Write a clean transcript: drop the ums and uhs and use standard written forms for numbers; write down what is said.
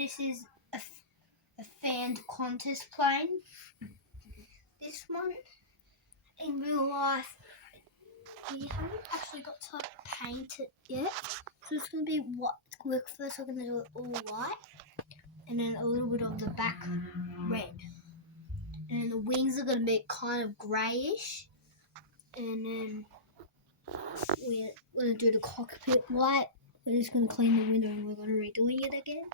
this is a fanned contest plane. This one, in real life, we haven't actually got to paint it yet. So it's going to be white. First we're going to do it all white. And then a little bit of the back red. And then the wings are going to be kind of greyish. And then we're going to do the cockpit white. We're just going to clean the window and we're going to redoing it again.